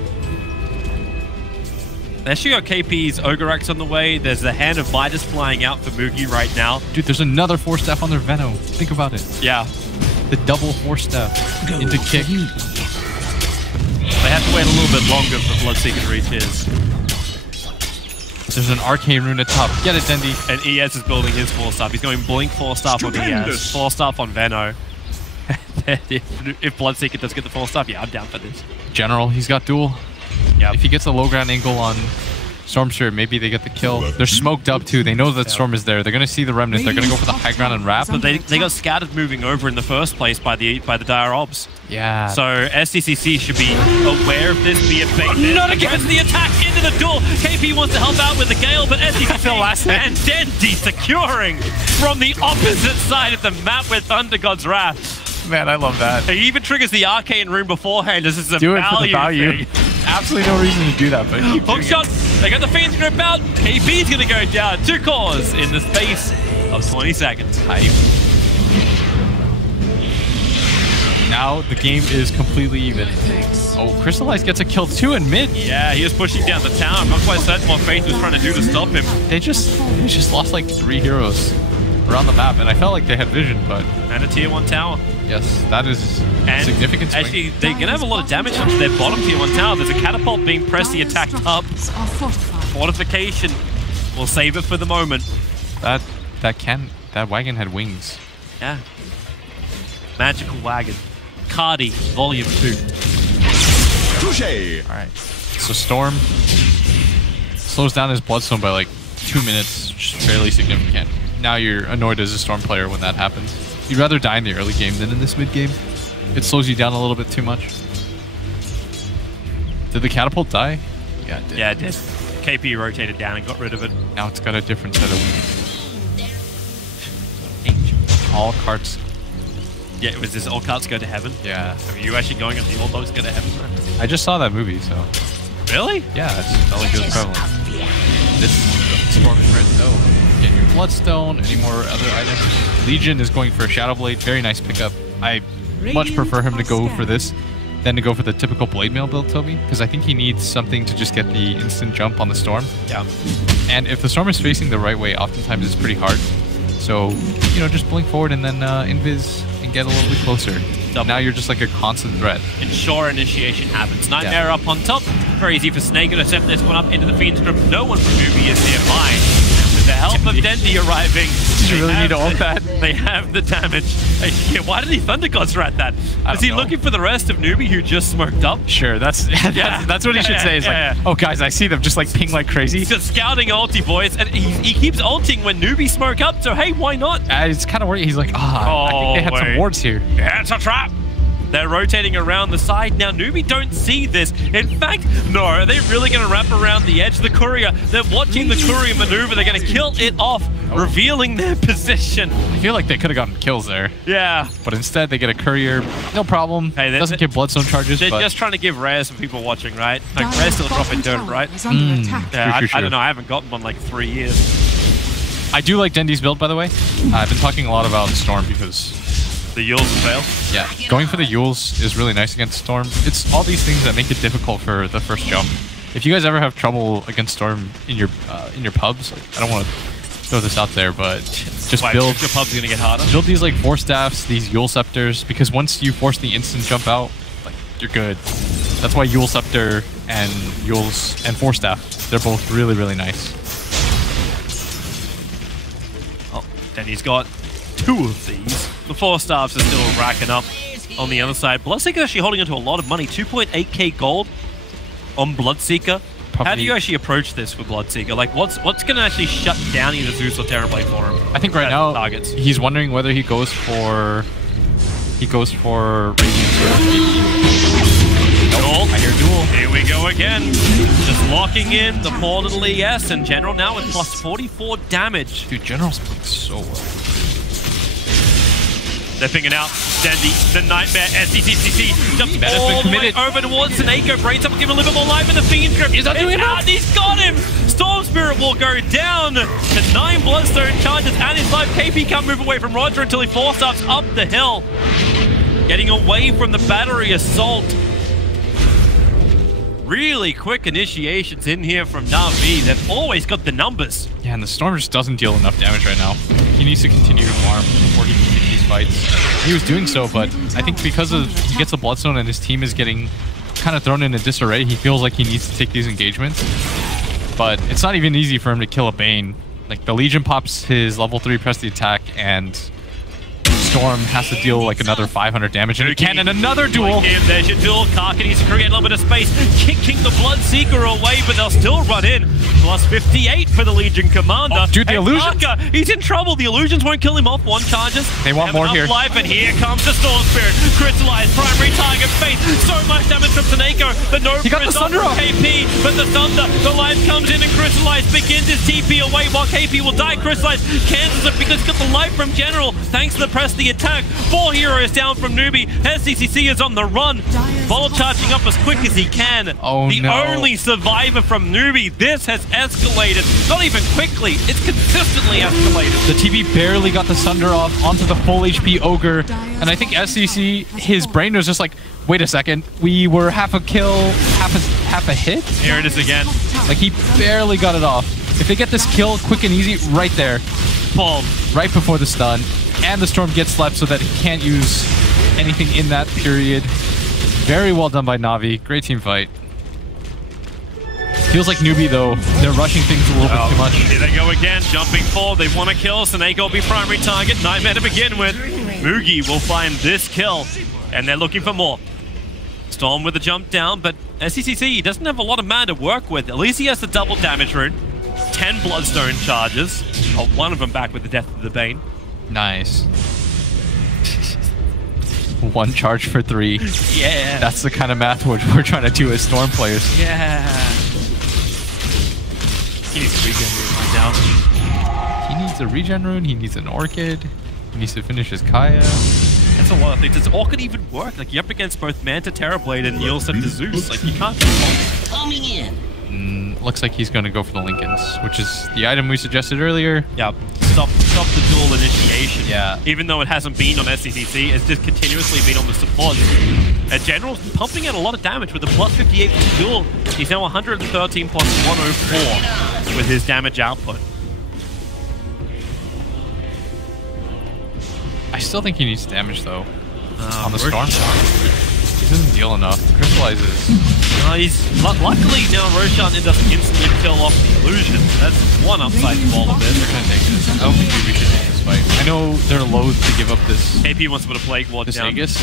They actually got KP's Ogre Axe on the way. There's the Hand of Midas flying out for Mugi right now. Dude, there's another 4-staff on their Veno. Think about it. Yeah. The double 4-staff into kick. They have to wait a little bit longer for Bloodseeker to reach his. There's an Arcane Rune at top. Get it, Dendi. And ES is building his 4-staff. He's going Blink 4-staff on ES, 4-staff on Veno. if Bloodseeker does get the 4-staff, yeah, I'm down for this. General, he's got duel. Yep. If he gets a low ground angle on Storm Spirit, maybe they get the kill. They're smoked up too. They know that Storm is there. They're going to see the Remnant. They're going to go for the high ground and wrap. But they got scattered moving over in the first place by the Dire Obs. Yeah. So SDCC should be aware of this, be a bait. Not against the attack into the duel. KP wants to help out with the Gale, but SDCC and Dendi securing from the opposite side of the map with Thunder God's Wrath. Man, I love that. He even triggers the Arcane Rune beforehand. This is a do it for the value. thing. Absolutely no reason to do that, but Hook shot. They got the Fiend's Grip out. KP's going to go down 2 cores in the space of 20 seconds. Hype. Now the game is completely even. Oh, Crystallize gets a kill too in mid. Yeah, he was pushing down the tower. I'm not quite certain what Faith was trying to do to stop him. They just lost like 3 heroes around the map, and I felt like they had vision, but... And a tier 1 tower. Yes, that is significant swing. Actually, they're going to have a lot of damage onto their bottom tier 1 tower. There's a catapult being pressed, the attack up. Fortification. We'll save it for the moment. That wagon had wings. Yeah. Magical wagon. Cardi, Volume 2. Touché! Alright. So Storm slows down his Bloodstone by like 2 minutes, which is fairly significant. Now you're annoyed as a Storm player when that happens. You'd rather die in the early game than in this mid game. It slows you down a little bit too much. Did the catapult die? Yeah, it did. Yeah, it did. KP rotated down and got rid of it. Now it's got a different set of wings. All carts. Yeah, it was this All Carts Go to Heaven? Yeah. Are you actually going up the All Dogs Go to Heaven? I just saw that movie, so... Really? Yeah, it's not like it was prevalent. This Storm Spirit, though. Get your Bloodstone, any more other items. Legion is going for a Shadow Blade. Very nice pickup. I much prefer him to go for this than to go for the typical Blade Mail build, Toby, because I think he needs something to just get the instant jump on the Storm. Yeah. And if the Storm is facing the right way, oftentimes it's pretty hard. So, you know, just blink forward and then invis and get a little bit closer. Now you're just like a constant threat. Ensure initiation happens. Nightmare up on top. Very easy for Snake to set this one up into the Fiend's Grip. No one from NewBee is nearby. With the help of Dendi arriving, Did you really need to ult that? They have the damage. Yeah, why did he Thunder Gods rat that? Is he looking for the rest of NewBee who just smoked up? Sure, that's that's what he should say. Is like, oh guys, I see them just like ping like crazy. He's just scouting ulti, boys, and he keeps ulting when NewBee smoke up. So hey, why not? It's kind of weird. He's like, I think they had some wards here. Yeah, it's a trap. They're rotating around the side. Now, NewBee don't see this. In fact, no, are they really going to wrap around the edge? The courier, they're watching the courier maneuver. They're going to kill it off, revealing their position. I feel like they could have gotten kills there. Yeah. But instead, they get a courier. No problem. Hey, doesn't get Bloodstone charges. They're just trying to give Rare some people watching, right? Like, Rare's still dropping dirt, right? Yeah, True. I don't know. I haven't gotten one like 3 years. I do like Dendi's build, by the way. I've been talking a lot about Storm because... The Yules fail? Yeah, going for the Yules is really nice against Storm. It's all these things that make it difficult for the first jump. If you guys ever have trouble against Storm in your pubs, like, I don't want to throw this out there, but just build... Your pub's going to get harder? Build these like 4-staffs, these Yule Scepters, because once you force the instant jump out, like, you're good. That's why Yule Scepter and Yules and 4-staff, they're both really, really nice. Oh, and he's got 2 of these. The 4-staffs are still racking up on the other side. Bloodseeker actually holding onto a lot of money. 2.8k gold on Bloodseeker. How do you actually approach this with Bloodseeker? Like, what's going to actually shut down either Zeus or Terrorblade for him? I think right now targets. he's wondering whether he goes for He goes for Radiant Surge. Duel. I hear duel. Here we go again. Just locking in the poor little ES, and General now with plus 44 damage. Dude, General's playing so well. They're picking out Dandy, the Nightmare, SCCCC, jumps Meta's all been the way committed. over towards Seneko, brains up, give him a little bit more life in the Fiend Grip. He's not doing enough. He's got him! Storm Spirit will go down to 9 Bloodstone charges and his life. KP can't move away from Roger until he force-ups up the hill. Getting away from the battery assault. Really quick initiations in here from Na'Vi. They've always got the numbers. Yeah, and the Storm just doesn't deal enough damage right now. He needs to continue to farm before he can take these fights. He was doing so, but I think because of he gets a Bloodstone and his team is getting kind of thrown in a disarray, he feels like he needs to take these engagements. But it's not even easy for him to kill a Bane. Like, the Legion pops his level 3 press the attack, and Storm has to deal like another 500 damage, and he can in another duel. There's your duel. Karka needs to create a little bit of space, kicking the Bloodseeker away, but they'll still run in. Plus 58 for the Legion Commander. Oh, dude, the illusions. Karka, he's in trouble. The illusions won't kill him off. 1 charges. They want more here. Life, and here comes the Storm Spirit. Crystallized, primary target, face. So much damage from Seneko. The no He got the Thunder off. KP, but the Thunder, the life comes in, and Crystallized begins his TP away while KP will die. Crystallized cancels it because he's got the life from General. Thanks to the press the attack. 4 heroes down from NewBee. SCCC is on the run. Ball charging up as quick as he can. Oh, the only survivor from NewBee. This has escalated. Not even quickly. It's consistently escalated. The TB barely got the Sunder off onto the full HP Ogre. And I think SCC, his brain was just like, wait a second, we were half a kill, half a hit? Here it is again. Like, he barely got it off. If they get this kill quick and easy right there, Boom. right before the stun, and the Storm gets slept so that he can't use anything in that period. Very well done by Na'Vi. Great team fight. Feels like NewBee, though, they're rushing things a little bit too much. Here they go again, jumping forward. They want to kill. Seneko will be primary target. Nightmare to begin with. Mugi will find this kill, and they're looking for more. Storm with a jump down, but SCCC doesn't have a lot of mana to work with. At least he has the double damage rune. 10 Bloodstone charges. Oh, 1 of them back with the death of the Bane. Nice. 1 charge for 3. Yeah. That's the kind of math we're trying to do as Storm players. Yeah. He needs to regen right now. He needs a regen rune, he needs an Orchid, he needs to finish his Kaya. That's a lot of things. Does Orchid even work? Like, you're up against both Manta, Terrorblade, and Yield set to Zeus. Like, you can't do both. Coming in. Looks like he's going to go for the Lincolns, which is the item we suggested earlier. Yeah, stop the dual initiation. Yeah. Even though it hasn't been on SCCC, it's just continuously been on the support. General's pumping out a lot of damage with the plus 58 for the duel. He's now 113 plus 104 with his damage output. I still think he needs damage, though, on the Roshan. Storm. He doesn't deal enough. Crystallizes. Luckily now Roshan doesn't instantly kill off the illusion. That's one upside to all of this. They're going to take this. I don't think we should take this fight. I know they're loath to give up this. KP wants to put a Plague Ward down. Aegis.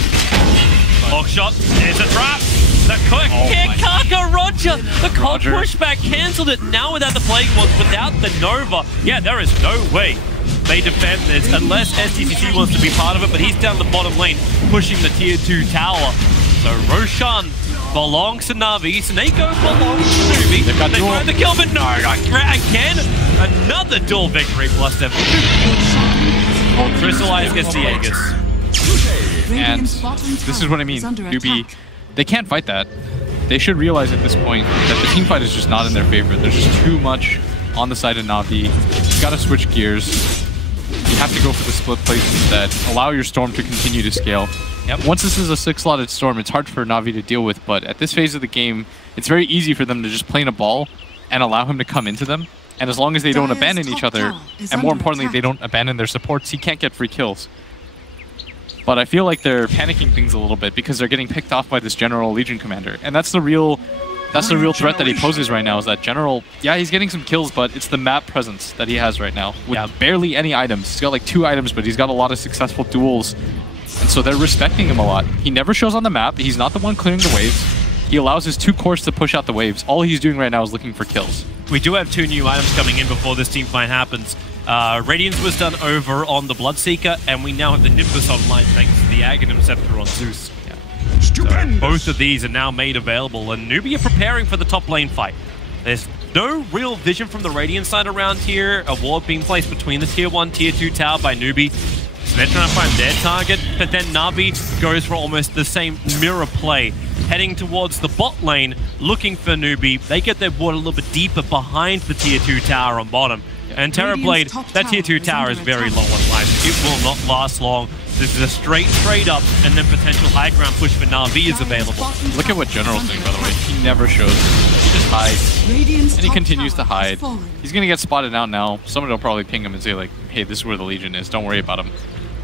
Hawk shot. There's a trap. The quick kick. Karka Roger. The cold pushback cancelled it. Now without the Plague Ward, without the Nova. Yeah, there is no way they defend this unless STCC wants to be part of it, but he's down the bottom lane pushing the tier 2 tower. So Roshan belongs to Na'Vi. Seneko belongs to NewBee. They've got they duel. find the kill, but no, again, another dual victory plus 7. Crystallize gets the Aegis. And this is what I mean. NewBee, they can't fight that. They should realize at this point that the team fight is just not in their favor. There's just too much on the side of Na'Vi. You gotta switch gears. You have to go for the split plays instead. Allow your Storm to continue to scale. Yep. Once this is a 6-slotted Storm, it's hard for Na'Vi to deal with, but at this phase of the game, it's very easy for them to just play in a ball and allow him to come into them. And as long as they don't abandon each other, and more importantly, they don't abandon their supports, he can't get free kills. But I feel like they're panicking things a little bit because they're getting picked off by this General Legion Commander. And that's the real threat that he poses right now, is that General, yeah, he's getting some kills, but it's the map presence that he has right now with barely any items. He's got like 2 items, but he's got a lot of successful duels. And so they're respecting him a lot. He never shows on the map. He's not the one clearing the waves. He allows his 2 cores to push out the waves. All he's doing right now is looking for kills. We do have 2 new items coming in before this team fight happens. Radiance was done over on the Bloodseeker, and we now have the Nimbus online thanks to the Aghanim Scepter on Zeus. So both of these are now made available, and NewBee are preparing for the top lane fight. There's no real vision from the Radiant side around here. A ward being placed between the Tier 1, Tier 2 tower by NewBee. So they're trying to find their target, but then Na'Vi goes for almost the same mirror play, heading towards the bot lane, looking for NewBee. They get their ward a little bit deeper behind the Tier 2 tower on bottom. And Terrorblade, that Tier 2 tower is very low on life. It will not last long. This is a straight trade up, and then potential high ground push for Na'Vi is available. Look at what General's doing, by the way. He never shows. He just hides. And he continues to hide. He's going to get spotted out now. Someone will probably ping him and say, like, hey, this is where the Legion is. Don't worry about him.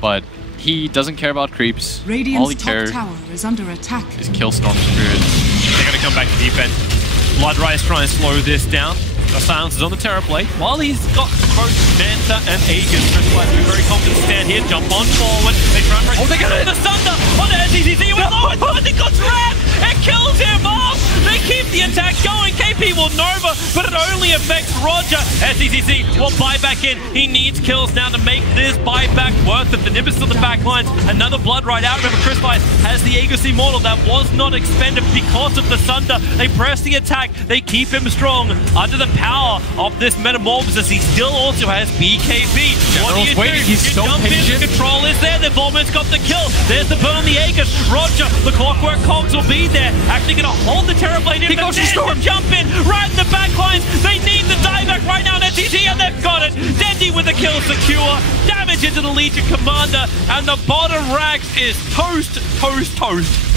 But he doesn't care about creeps. All he cares is kill Storm Spirits. They're going to come back to defense. Bloodrise trying to slow this down. The silence is on the Terrorblade. While he's got both Manta and Aegis, Crystallized to be very confident to stand here, jump on forward. They try and break. Oh, they got it! The Thunder on the SCCC with low, and it got red! It kills him off! They keep the attack going. KP will Nova, but it only affects Roger. SCCC will buy back in. He needs kills now to make this buyback worth it. The Nimbus on the back lines. Another Blood right out. Remember, Crystallized has the Aegis Immortal that was not expended because of the Thunder. They press the attack. They keep him strong under the power of this Metamorphosis. He still also has BKB. What do you do? He's so patient. Control is there. They've almost got the kill. There's the burn on the Aegis. Roger, the Clockwork Cogs will be there. Actually going to hold the Terrorblade in. He goes to Storm. Jump in right in the back lines. They need the dieback right now on NTT, and they've got it. Dendi with the kill secure. Damage into the Legion Commander, and the bottom ranks is toast, toast, toast.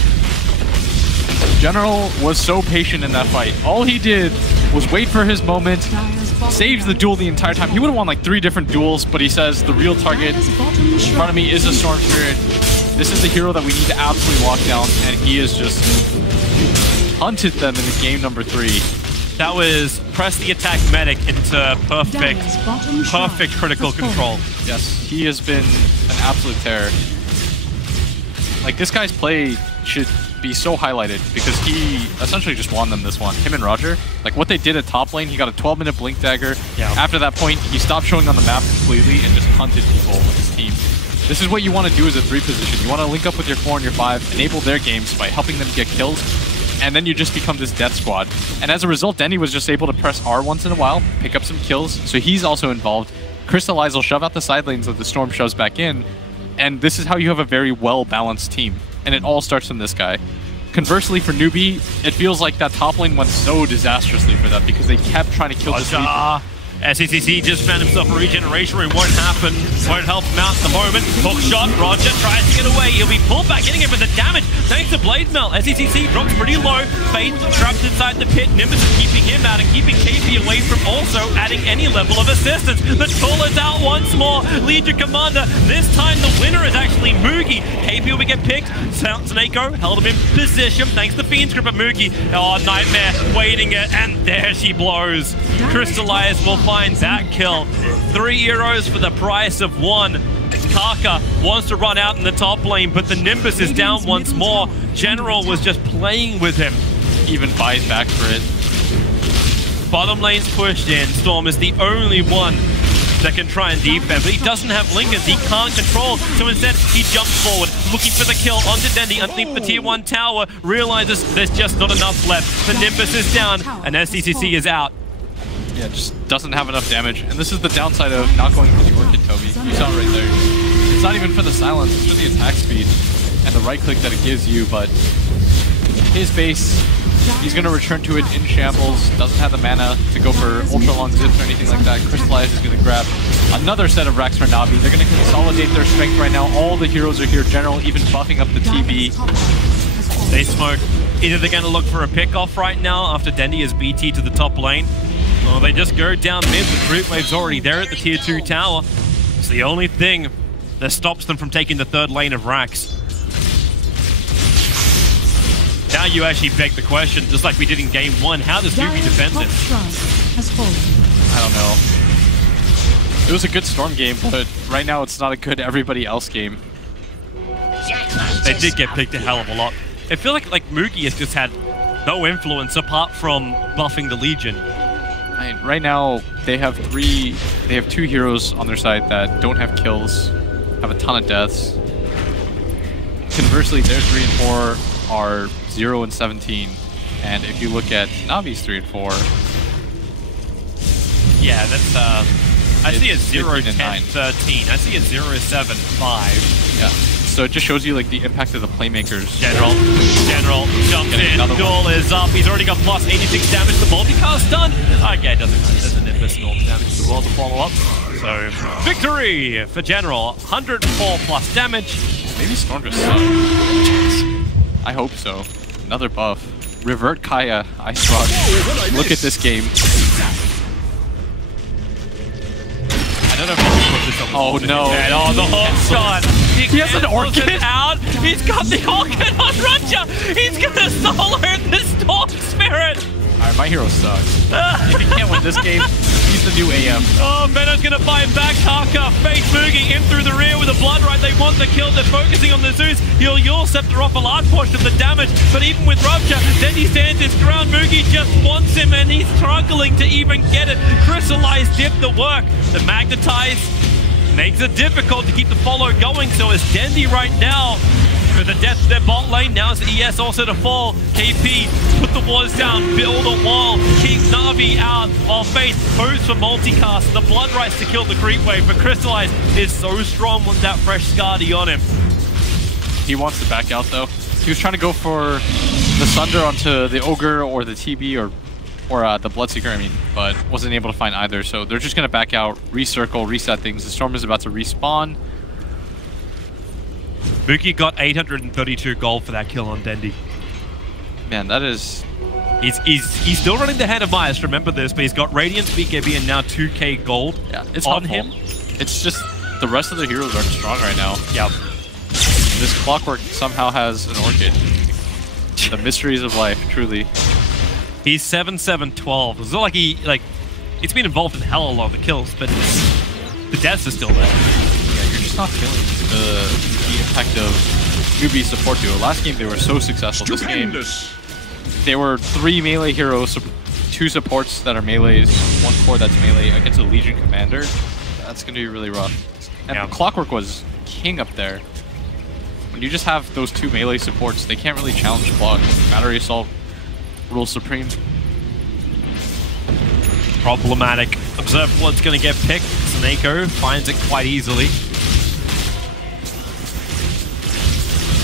General was so patient in that fight. All he did was wait for his moment, saves the duel the entire time. He would have won like 3 different duels, but he says the real target in front of me is a Storm Spirit. This is the hero that we need to absolutely lock down, and he has just hunted them in the game number 3. That was press the attack medic into perfect critical control. Yes, he has been an absolute terror. Like, this guy's play should be so highlighted because he essentially just won them this one. Him and Roger, like what they did at top lane, he got a 12-minute blink dagger. Yeah. After that point, he stopped showing on the map completely and just hunted people with his team. This is what you want to do as a 3 position. You want to link up with your 4 and your 5, enable their games by helping them get kills, and then you just become this death squad. And as a result, Denny was just able to press R once in a while, pick up some kills, so he's also involved. Crystallize will shove out the side lanes that the Storm shoves back in, and this is how you have a very well-balanced team. And it all starts from this guy. Conversely, for NewBee, it feels like that top lane went so disastrously for them because they kept trying to kill the Sleep. SCCC just found himself a regeneration ring. Won't happen. Won't help him out at the moment. Hook shot. Roger tries to get away. He'll be pulled back, getting him for the damage. Thanks to Blade Melt. SCCC drops pretty low. Fate trapped inside the pit. Nimbus is keeping him out and keeping KP away from also adding any level of assistance. The tool is out once more. Legion Commander. This time the winner is actually Moogie. KP will get picked. Snako held him in position. Thanks to Fiend's grip of Moogie. Oh, Nightmare waiting it. And there she blows. Crystallize will find that kill. 3 heroes for the price of 1. Kaka wants to run out in the top lane, but the Nimbus is down once more. General was just playing with him. Even buys back for it. Bottom lane's pushed in. Storm is the only one that can try and defend, but he doesn't have Lincolns. He can't control, so instead he jumps forward, looking for the kill onto Dendi underneath the tier 1 tower, realizes there's just not enough left. The Nimbus is down, and SCCC is out. Yeah, just doesn't have enough damage. And this is the downside of not going for the Orchid Toby. You saw it right there. It's not even for the silence, it's for the attack speed and the right click that it gives you, but his base, he's going to return to it in shambles, doesn't have the mana to go for ultra long zips or anything like that. Crystallize is going to grab another set of racks for Na'Vi. They're going to consolidate their strength right now. All the heroes are here. General even buffing up the TB. They smoke. Either they're going to look for a pick-off right now after Dendi is BT to the top lane, or they just go down mid. The Brute Wave's already there at the tier 2 tower. It's the only thing that stops them from taking the 3rd lane of racks. Now you actually beg the question, just like we did in game 1, how does NewBee defend this? I don't know. It was a good Storm game, but right now it's not a good everybody else game. They did get picked a hell of a lot. I feel like Moogie has just had no influence apart from buffing the Legion. Right now, they have 2 heroes on their side that don't have kills, have a ton of deaths. Conversely, their 3 and 4 are 0 and 17. And if you look at Navi's 3 and 4, yeah, that's I see a 0, 10, 9. 13. I see a 0, 7, 5. Yeah. So it just shows you like the impact of the playmakers. General jumps in, duel is up. He's already got plus 86 damage. The multicast done. Okay, it doesn't matter. There's an Nimbus and all the damage as well to follow up. So victory for General. 104 plus damage. Maybe Storm just sucks. I hope so. Another buff. Revert Kaya. Ice Rock. Look at this game. I don't know if you can put this on. Oh no. Oh, the hook shot. He has an orchid out. He's got the orchid on Roger. He's gonna solo the Storm Spirit. Alright, my hero sucks. If he can't win this game, he's the new AM. Oh, Menno's gonna fight back. Taka, Fate Moogie in through the rear with a blood right. They want the kill. They're focusing on the Zeus. He'll Yule Scepter off a large portion of the damage, but even with Rupture, then he stands his ground. Moogie just wants him, and he's struggling to even get it. Crystallize did the work. The Magnetize makes it difficult to keep the follow going, so it's Dendi right now for the death of their bot lane. Now it's ES also to fall. KP, put the wards down, build a wall, keep Na'Vi out while Faith hopes for multicast. The blood rights to kill the creep wave, but Crystallize is so strong with that fresh Skadi on him. He wants to back out though. He was trying to go for the Sunder onto the Ogre or the TB or the Bloodseeker, I mean, but wasn't able to find either. So they're just going to back out, recircle, reset things. The Storm is about to respawn. Moogie got 832 gold for that kill on Dendi. Man, that is... He's still running the hand of Myers, remember this, but he's got Radiance, BKB, and now 2k gold it's on helpful. him. It's just the rest of the heroes aren't strong right now. Yep. This Clockwork somehow has an Orchid. The mysteries of life, truly. He's 7-7-12. It's not like he's been involved in hell a lot of the kills, but the deaths are still there. Yeah, you're just not feeling the impact of NewBee support duo. Last game they were so successful. This game, there were 3 melee heroes, 2 supports that are melees, 1 core that's melee against a Legion commander. That's going to be really rough. And Clockwork was king up there. When you just have those 2 melee supports, they can't really challenge Clock. Battery Assault rules supreme. Problematic. Observe what's going to get picked. Snako finds it quite easily.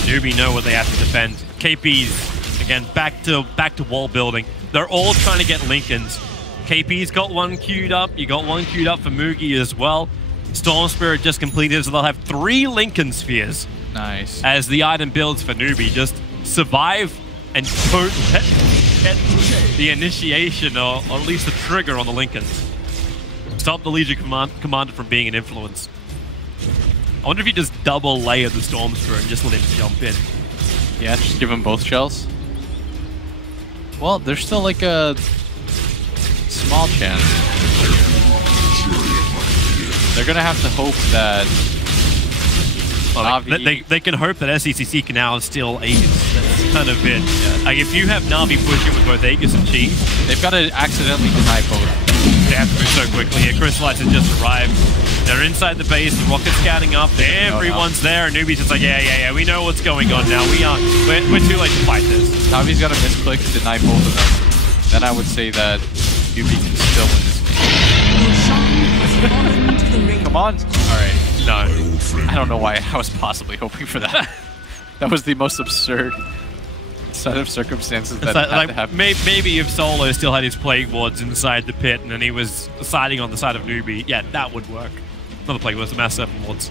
NewBee know what they have to defend. KP's, again, back to wall building. They're all trying to get Lincolns. KP's got one queued up. You got one queued up for Moogie as well. Storm Spirit just completed, so they'll have 3 Lincoln Spheres. Nice. As the item builds for NewBee. Just survive and don't let get the initiation or at least the trigger on the Lincolns. Stop the Legion Commander from being an influence. I wonder if you just double layer the Storm Spirit and just let him jump in. Yeah, just give him both shells. Well, there's still like a small chance. They're gonna have to hope that Na'Vi... They can hope that SECC can now steal Aegis. That's kind of it. Yeah. Like, if you have Na'Vi pushing with both Aegis and Chi, they've got to accidentally deny both. They have to move so quickly. Yeah, Crystallize has just arrived. They're inside the base. The rocket's scouting up. Everyone's there. And NewBee's just like, yeah. We know what's going on now. We're too late to fight this. Na'Vi's got to misclick to deny both of them. Then I would say that NewBee can still win this game. Come on. All right. No. I don't know why I was possibly hoping for that. That was the most absurd set of circumstances that had to happen. Maybe if Solo still had his Plague Wards inside the pit and then he was siding on the side of NewBee, yeah, that would work. Not the Plague Wards, the Mass 7 Wards.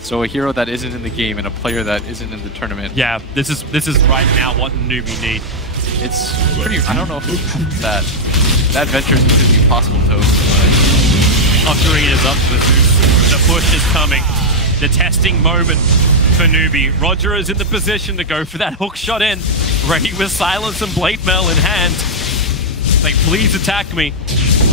So a hero that isn't in the game and a player that isn't in the tournament. Yeah, this is right now what NewBee need. It's pretty... I don't know who that venture is going to be possible to host. Ushering is up to the Zeus. The push is coming. The testing moment for NewBee. Roger is in the position to go for that hook shot in. Ready with Silence and Blade Mail in hand. Like, please attack me.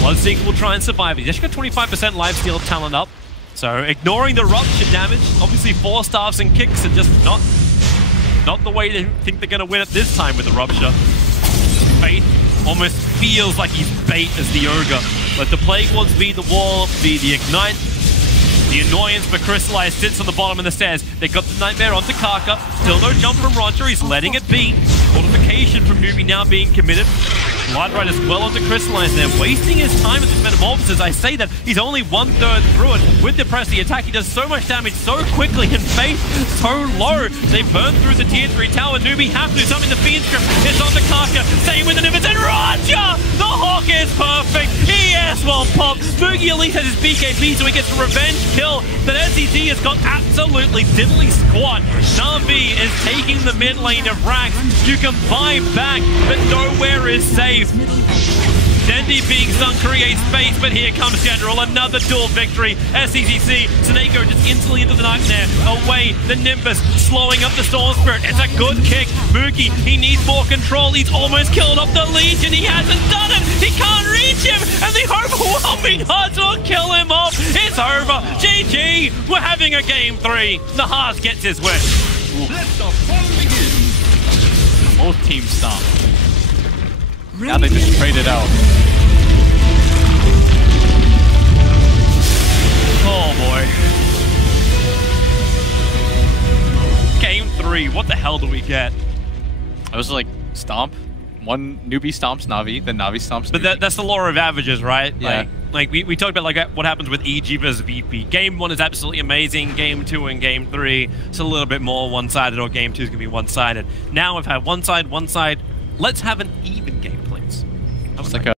Bloodseeker will try and survive. He's actually got 25% lifesteal talent up. So, ignoring the rupture damage. Obviously, 4 staffs and kicks are just not the way they think they're going to win it this time with the rupture. Faith almost feels like he's bait as the Ogre. But the Plague Wands be the wall, be the Ignite. The annoyance for Crystallize sits on the bottom of the stairs. They got the Nightmare onto Kaka. Still no jump from Roger. He's letting it be. Fortification from NewBee now being committed. Blood Rider's well onto Crystallize. They're wasting his time with this Metamorphosis. I say that he's only 1/3 through it. With the press, the attack, he does so much damage so quickly and Faith so low. They burn through the tier 3 tower. NewBee have to do something. The Fiend Script is on the Kaka. Same with the Nimbus. And Roger! The Hawk is perfect. ES will pop. Moogie at least has his BKB, so he gets a revenge kill. But SEC has got absolutely diddly squat. NewBee is taking the mid lane of Rax. You can buy back, but nowhere is safe. Dendi being sunk creates space, but here comes General. Another duel victory. SCCC, Snako just instantly into the Nightmare. Away, the Nimbus slowing up the Storm Spirit. It's a good kick. Moogie, he needs more control. He's almost killed off the Legion. He hasn't done it. He can't reach him. And the overwhelming odds will kill him off. It's over. GG. We're having a game 3. The Haas gets his wish. Let the fun begin. Both teams stomp. Now they just traded out. Oh boy. Game 3, what the hell do we get? I was like, stomp. One NewBee stomps Na'Vi, then Na'Vi stomps NewBee. But that's the law of averages, right? Yeah. Like we talked about like what happens with EG versus VP. Game 1 is absolutely amazing. Game 2 and Game 3, it's a little bit more one-sided, or Game 2 is going to be one-sided. Now we've had one side. Let's have an even game, please. It's like a